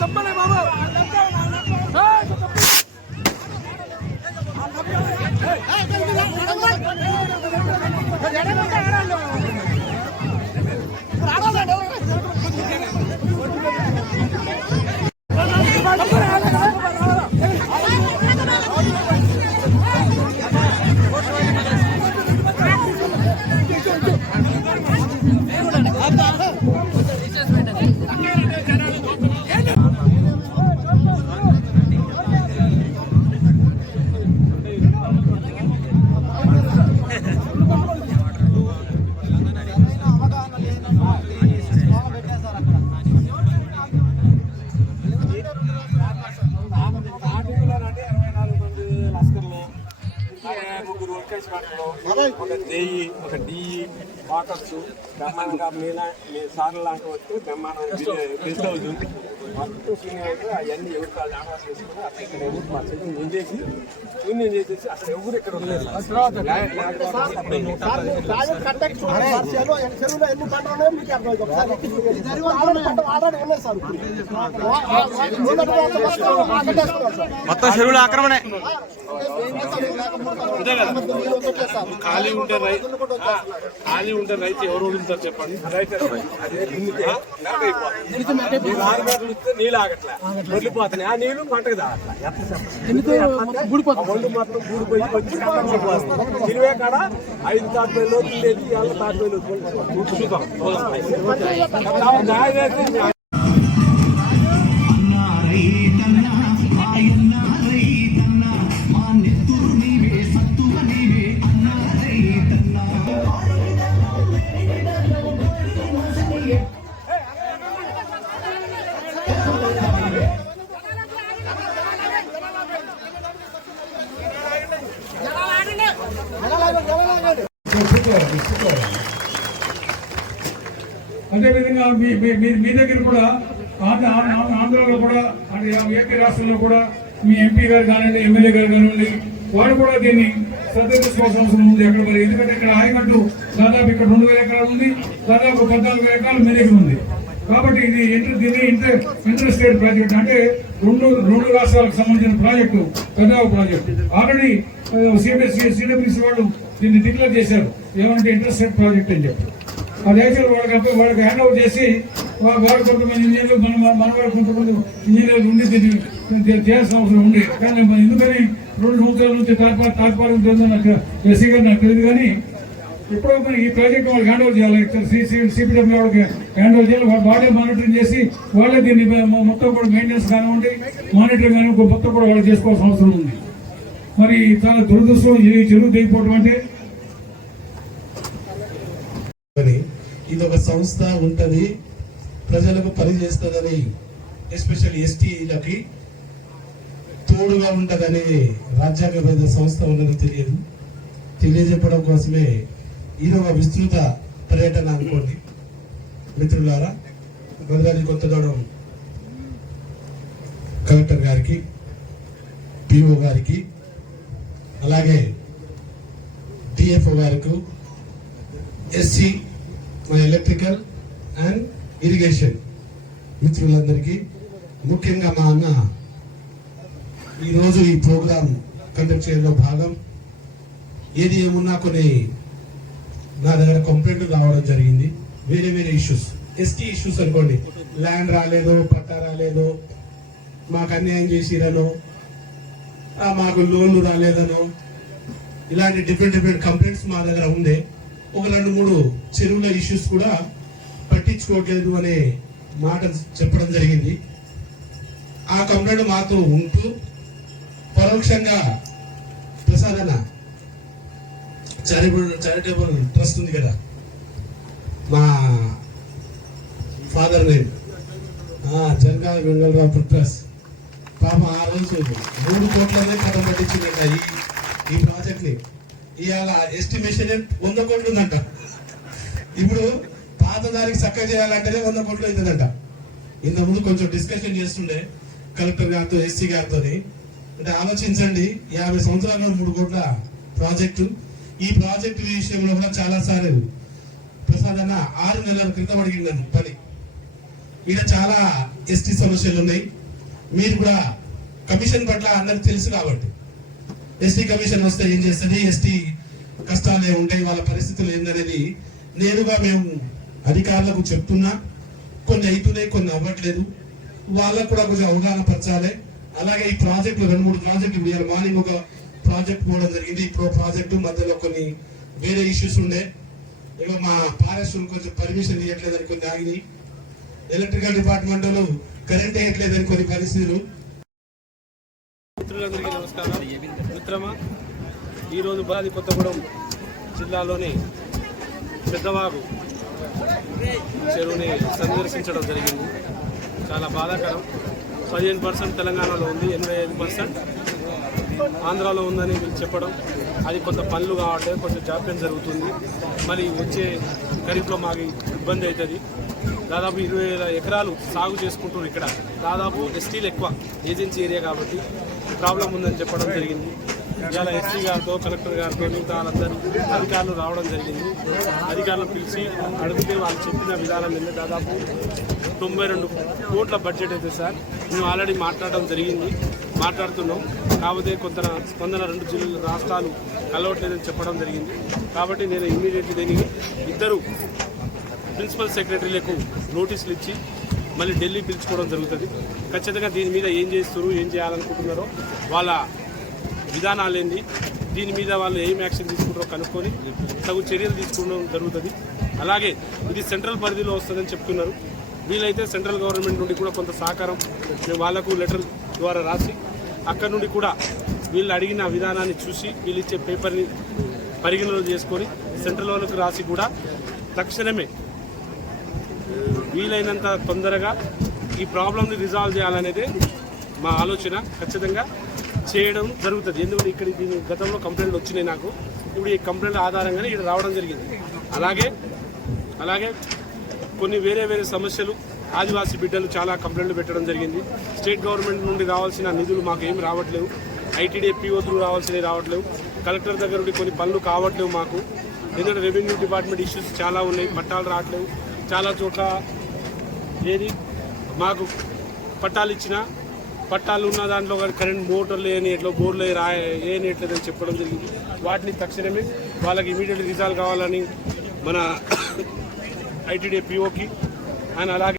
తప్పలే బాబా ఒక జేఈ ఒక DE waters బ్రహ్మాండంగా మీ సార్లు లాంటి వస్తే బ్రహ్మాండంగా గెస్ట్ హౌస్ మొత్తం సీనియర్ అవన్నీ ఎవరు కాళ్ళు ఆవాస్ చేసుకుని అక్కడ ఇక్కడ ఎవరు మా చెట్టు నిండేసి శూన్యం చేసేసి అసలు ఎవరు ఇక్కడ ఉండలేదు. మొత్తం చెరువుల ఆక్రమణే. ఖాళీ ఉంటే రైతు ఎవరు ఉంటారు చెప్పండి. నీళ్ళు ఆగట్లా వదిలిపోతున్నాయి. ఆ నీళ్లు పంటకు తాగట్లా. ఒళ్ళు మొత్తం గూడిపోయి తిరిగే కాడ 5 తాటిపల్లి ఉండేది 7 తాటిపల్లి అదేవిధంగా మీ దగ్గర కూడా ఆంధ్రలో కూడా అంటే ఏపీ రాష్ట్రంలో కూడా మీ ఎంపీ గారు కానివ్వండి, ఎమ్మెల్యే గారు కానివ్వండి, వాడు కూడా దీన్ని శ్రద్ధ తీసుకోవాల్సిన అవసరం ఉంది ఎక్కడ మరి. ఎందుకంటే ఇక్కడ ఆయకట్టు దాదాపు ఇక్కడ 2000 ఎకరాలు ఉంది, దాదాపు 14,000 ఎకరాలు మీ దగ్గర ఉంది. కాబట్టి ఇది ఇంటర్ స్టేట్ ప్రాజెక్ట్ అంటే రెండు రాష్ట్రాలకు సంబంధించిన ప్రాజెక్టు, పెద్ద ప్రాజెక్టు. ఆల్రెడీ సిడబ్ల్యూసీ వాళ్ళు దీన్ని డిక్లేర్ చేశారు ఏమంటే ఇంటర్ స్టేట్ ప్రాజెక్ట్ అని చెప్పి. అది అయితే వాళ్ళకి హ్యాండ్ ఓవర్ చేసి వాడు కొంతమంది ఇంజనీర్లు మన వాడు కొంతమంది ఇంజనీర్లు ఉండి దీన్ని చేయాల్సిన అవసరం ఉంది. కానీ ఎందుకని 2 సంవత్సరాల నుంచి తాత్పర్యం నాకు ఎస్సీ గారు నాకు తెలియదు. కానీ ఇప్పుడు ఈ ప్రాజెక్ట్ వాళ్ళకి హ్యాండ్ ఓవర్ చేయాలి. సిపిడబ్ల్యూ వాళ్ళకి హ్యాండ్ ఓవర్ చేయాలి. వాళ్ళే మానిటరింగ్ చేసి వాళ్ళే దీన్ని మొత్తం కూడా మెయింటెనెన్స్ కానివ్వండి, మానిటరింగ్ కానీ మొత్తం కూడా వాళ్ళు చేసుకోవాల్సిన అవసరం ఉంది. మరి చాలా దురదృష్టం ఈ చెరువు తెగిపోవడం అంటే. ఇది ఒక సంస్థ ఉంటది, ప్రజలకు పని చేస్తుందని, ఎస్పెషల్లీ ఎస్టీలకి తోడుగా ఉంటదని రాజ్యాంగబద్ధ సంస్థ ఉన్నది తెలియజెప్పడం కోసమే ఇది ఒక విస్తృత పర్యటన అనుకోండి మిత్రులారా. భద్రాద్రి కొత్తగూడెం కలెక్టర్ గారికి, పిఓ గారికి, అలాగే డిఎఫ్ఓ గారికి, ఎస్సీ, మన ఎలక్ట్రికల్ అండ్ ఇరిగేషన్ మిత్రులందరికీ, ముఖ్యంగా మా అన్న ఈరోజు ఈ ప్రోగ్రామ్ కండక్ట్ చేయడంలో భాగం. ఏది ఏమున్నా కొన్ని నా దగ్గర కంప్లైంట్ రావడం జరిగింది. వేరే వేరే ఇష్యూస్, ఎస్టీ ఇష్యూస్ అనుకోండి, ల్యాండ్ రాలేదు, పట్టా రాలేదు, మాకు అన్యాయం చేసిరనో, మాకు లోన్లు రాలేదనో, ఇలాంటి డిఫరెంట్ కంప్లైంట్స్ మా దగ్గర ఉండే. ఒక 2-3 చెరువుల ఇష్యూస్ కూడా పట్టించుకోవట్లేదు అనే మాట చెప్పడం జరిగింది. ఆ కంప్లైంట్ మాతో ఉంటూ పరోక్షంగా ప్రసాదన చారిటబుల్ ట్రస్ట్ ఉంది కదా, మా ఫాదర్ నేమ్ జనగాల వెంగళరావు ట్రస్ట్, పాప ఆ రోజు 3 కోట్లనే కథం పట్టించిందంట ఈ ప్రాజెక్ట్ ని. ఇవాళ ఎస్టిమేషన్ 100 కోట్లు ఉందంట. ఇప్పుడు పాత దానికి చక్కగా చేయాలంటేనే 100 కోట్లు అవుతుందంట. ఇంతకుముందు కొంచెం డిస్కషన్ చేస్తుండే కలెక్టర్ గారితో, ఎస్సీ గారితో. అంటే ఆలోచించండి, 50 సంవత్సరాల్లో 3 కోట్ల ప్రాజెక్టు. ఈ ప్రాజెక్టు విషయంలో కూడా చాలా సార్లు ప్రసాద్ అన్న 6 నెలల క్రితం అడిగిందని పని. ఇక్కడ చాలా ఎస్టీ సమస్యలు ఉన్నాయి. మీరు కూడా కమిషన్ పట్ల అందరికి తెలుసు కాబట్టి, ఎస్టీ కమిషన్ వస్తే ఏం చేస్తుంది, ఎస్టీ కష్టాలు ఏముంటాయి, వాళ్ళ పరిస్థితులు ఏందనేది నేరుగా మేము అధికారులకు చెప్తున్నా. కొన్ని అవుతున్నాయి, కొన్ని అవ్వట్లేదు. వాళ్ళకు కూడా కొంచెం అవగాహన పరచాలి. అలాగే ఈ ప్రాజెక్టులు 2-3 ప్రాజెక్టులు ఇవాళ మార్నింగ్ ఒక ప్రాజెక్ట్ పోవడం జరిగింది. ఇప్పుడు ప్రాజెక్టు మధ్యలో కొన్ని వేరే ఇష్యూస్ ఉండే, ఇక మా ఫారెస్ట్ కొంచెం పర్మిషన్ ఇవ్వట్లేదని కొన్ని ఆగినాయి. ఎలక్ట్రికల్ డిపార్ట్మెంట్ వాళ్ళు కరెంట్ వేయట్లేదని కొన్ని పరిస్థితులు. మిత్రులందరికీ నమస్కారం. మిత్రమా, ఈరోజు బాది కొత్తగూడెం జిల్లాలోని పెద్దవాగు చెరువుని సందర్శించడం జరిగింది. చాలా బాధాకరం. 15% తెలంగాణలో ఉంది, 85% ఆంధ్రాలో ఉందని వీళ్ళు చెప్పడం. అది కొంత పనులు కావట్లేదు, కొంచెం జాప్యం జరుగుతుంది. మరి వచ్చే ఖరీఫ్లో మాకు ఇబ్బంది అవుతుంది. దాదాపు 20,000 ఎకరాలు సాగు చేసుకుంటున్నారు. ఇక్కడ దాదాపు ఎస్టీలు ఎక్కువ, ఏజెన్సీ ఏరియా కాబట్టి ప్రాబ్లం ఉందని చెప్పడం జరిగింది. ఇవాళ ఎస్సీ గారితో, కలెక్టర్ గారితో, మిగతా వాళ్ళందరూ అధికారులు రావడం జరిగింది. అధికారులను పిలిచి అడిగితే వాళ్ళు చెప్పిన విధానం ఏంటంటే దాదాపు 92 కోట్ల బడ్జెట్ అయితే సార్ మేము ఆల్రెడీ మాట్లాడడం జరిగింది, మాట్లాడుతున్నాం. కాకపోతే కొంత స్పందన 2 రాష్ట్రాలు కలవట్లేదని చెప్పడం జరిగింది. కాబట్టి నేను ఇమ్మీడియట్లీ దీనికి 2 ప్రిన్సిపల్ సెక్రటరీలకు నోటీసులు ఇచ్చి మళ్ళీ ఢిల్లీ పిలుచుకోవడం జరుగుతుంది. ఖచ్చితంగా దీని మీద ఏం చేస్తున్నారు, ఏం చేయాలనుకుంటున్నారో, వాళ్ళ విధానాలు ఏంది, దీని మీద వాళ్ళు ఏం యాక్షన్ తీసుకుంటారో కనుక్కొని తగు చర్యలు తీసుకోవడం జరుగుతుంది. అలాగే ఇది సెంట్రల్ పరిధిలో వస్తుందని చెప్తున్నారు. వీలైతే సెంట్రల్ గవర్నమెంట్ నుండి కూడా కొంత సహకారం మేము వాళ్లకు లెటర్ ద్వారా రాసి అక్కడ నుండి కూడా వీళ్ళు అడిగిన విధానాన్ని చూసి వీళ్ళు ఇచ్చే పేపర్ని పరిగణలో చేసుకొని సెంట్రల్ వాళ్ళకు రాసి కూడా తక్షణమే వీలైనంత తొందరగా ఈ ప్రాబ్లమ్ని రిజాల్వ్ చేయాలనేదే మా ఆలోచన. ఖచ్చితంగా చేయడం జరుగుతుంది. ఎందుకంటే ఇక్కడ దీని గతంలో కంప్లైంట్లు వచ్చినాయి నాకు. ఇప్పుడు ఈ కంప్లైంట్ ఆధారంగానే ఇక్కడ రావడం జరిగింది. అలాగే కొన్ని వేరే సమస్యలు, ఆదివాసీ బిడ్డలు చాలా కంప్లైంట్లు పెట్టడం జరిగింది. స్టేట్ గవర్నమెంట్ నుండి రావాల్సిన నిధులు మాకు ఏమి రావట్లేవు, ఐటీడీ పీఓ త్రూ రావాల్సినవి రావట్లేవు, కలెక్టర్ దగ్గర నుండి కొన్ని పనులు కావట్లేవు మాకు. ఎందుకంటే రెవెన్యూ డిపార్ట్మెంట్ ఇష్యూస్ చాలా ఉన్నాయి, పట్టాలు రావట్లేవు. చాలా చోట్ల ఏది మాకు పట్టాలు ఇచ్చినా పట్టాలు ఉన్న దాంట్లో కరెంట్ మోటార్లు వేయనియట్లో, బోర్లు వేయనియట్లేదని చెప్పడం జరిగింది. వాటిని తక్షణమే వాళ్ళకి ఇమీడియట్ రిజాల్వ్ కావాలని మన ఐటీడీ పీఓకి అండ్ అలాగే